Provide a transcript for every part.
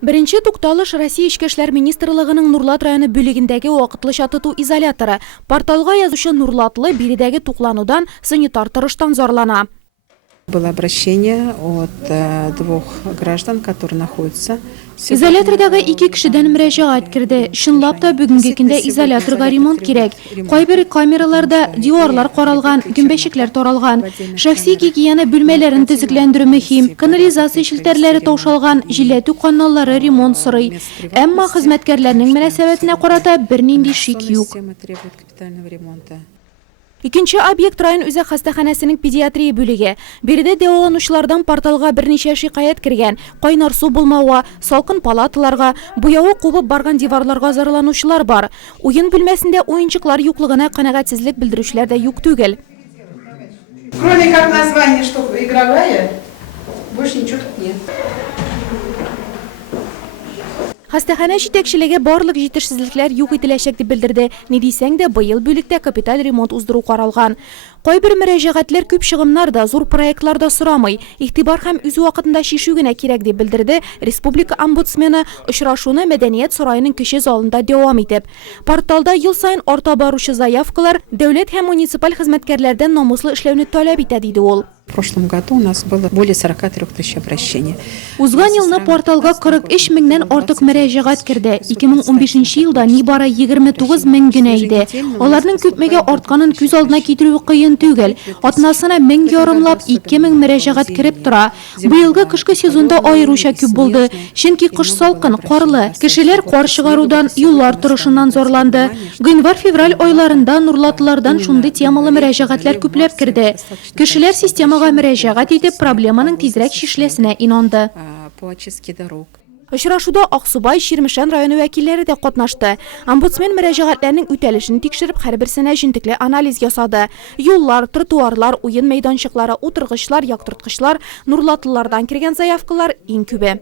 Birinchi тукталыш Россия Ички эшләр министрлыгының Нурлат районы бүлегендәге вакытлыча тоту изоляторы. Порталга язучы Нурлатлы биредәге тукланудан санитар торыштан зарлана. Было обращение от двух граждан, которые находятся. Изолятордагы ике кешедән мөрәҗәгать керде. Чынлап та бүгенге көндә изоляторга ремонт кирәк. Кайбер камераларда диварлар каралган, гөмбәчекләр таралган. Шәхси гигиена бүлмәләрен төзекләндерү мөһим. Канализация челтәрләре таушалган, җилләтү каналлары ремонт сорый. Әмма хезмәткәрләрнең мөнәсәбәтенә карата бернинди шик юк. Икенче объект район үзәк хастаханәсенең педиатрия бүлеге. Биредә дәваланучылардан порталга берничә шикаят кергән. Кайнар су булмауга, салкын палаталарга, буявы кубып барган диварларга зарланучылар бар. Уен бүлмәсендә уенчыклар юклыгына канәгатьсезлек белдерүчеләр дә юк түгел. Кроме как название, что игровая, больше ничего тут нет. Хастахана җитәкчелеге барлык җитешсезлекләр юк ителәчәк дип белдерде. Ни дисәң дә, быел бүлектә капиталь ремонт уздыру каралган. Кайбер мөрәҗәгатьләр күп чыгымнар да, зур проектлар да сорамый. Игътибар һәм үз вакытында шишу генә кирәк дип белдерде республика омбудсмены очрашуны Мәдәният сарайының кече залында дәвам итеп. Порталда ел сайын арта баручы заявкалар дәүләт һәм муниципаль хезмәткәрләрдән намуслы эшләүне таләп итә диде ул. В прошлом году у нас было более 43 тысяч обращений. Узган елны порталга 43 меңнән артык мөрәҗәгать керде. 2015 елда нибары 29 мең генә иде. Аларның күпмегә артканын күз алдына китерү кыен түгел. Атнасына 1000 ярымлап 2000 мөрәҗәгать кереп тора. Быелгы кышкы сезонда аеруча күп булды. Чөнки кыш салкын, карлы. Кешеләр кар чыгарудан, юллар торышыннан зарланды. Гыйнвар-февраль айларында Нурлатлылардан шундый темалы мөрәҗәгатләр күпләп керде. Кешеләр системага мөрәҗәгать итеп проблеманың тизрәк шишләсенә инанды. Очрашуда Аксубай, Чирмешән районы вәкилләре дә катнашты. Омбудсмен мөрәҗәгатләрнең үтәлешен тикшереп, һәрберсенә җентекле анализ ясады. Юллар, тротуарлар, уен мәйданчыклары, утыргычлар, яктырткычлар, Нурлатлылардан кергән заявкалар иң күбе.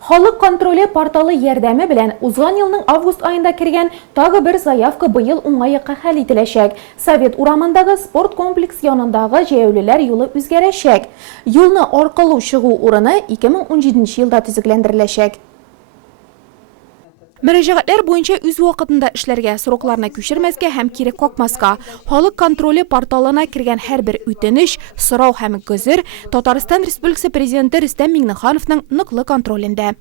Халык контроле порталы ярдәме белән узган елның август айында кергән тагы бер заявка быел уңайга хәл ителәчәк. Совет урамындагы спорт комплекс янындагы җәяүлеләр юлы үзгәрәчәк. Юлны аркылы чыгу урыны 2017 елда төзекләндереләчәк. Мөрәҗәгатләр буенча үз вакытында эшләргә, срокларны күчермәскә һәм кире какмаска, халык контроле порталына кергән һәрбер үтенеч, сорау һәм гозер Татарстан Республикасы Президенты Рөстәм Миңнехановның ныклы контролендә.